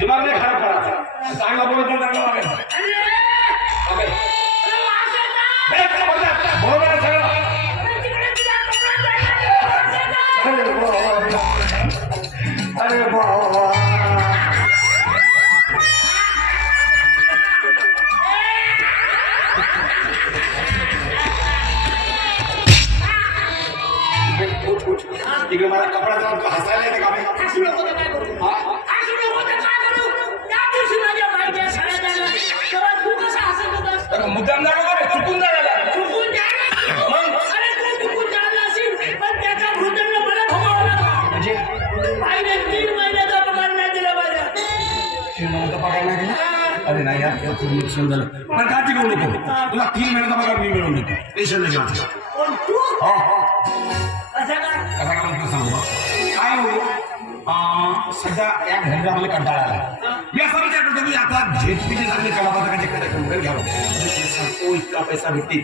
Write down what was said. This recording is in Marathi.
दिमाग नाही खराब करायचा चांगला बोलतो चांगला वागायचा बरोबर आहे सगळं अरे बाबा इकडे मला कपडा जाऊन हसायला येते का मुद्दाम झाला का चुकून झाला म्हणजे 3 महिन्याचा पगार नाही दिला माझ्या 3 महिन्याचा पगार नाही दिला अरे नाही यार खूप नुकसान झालं पण का ती घेऊन नको तुला 3 महिन्याचा पगार मी मिळवून देतो टेन्शन नाही घ्यायचं पण तू कसा का म्हणतो सांगू काय होईल सध्या या घरला मला कंटाळा आला मी असं विचार करतो की आता झेडपीचे चांगले कलापथकाचे कार्यक्रम घ्यावं इतका पैसा भेटते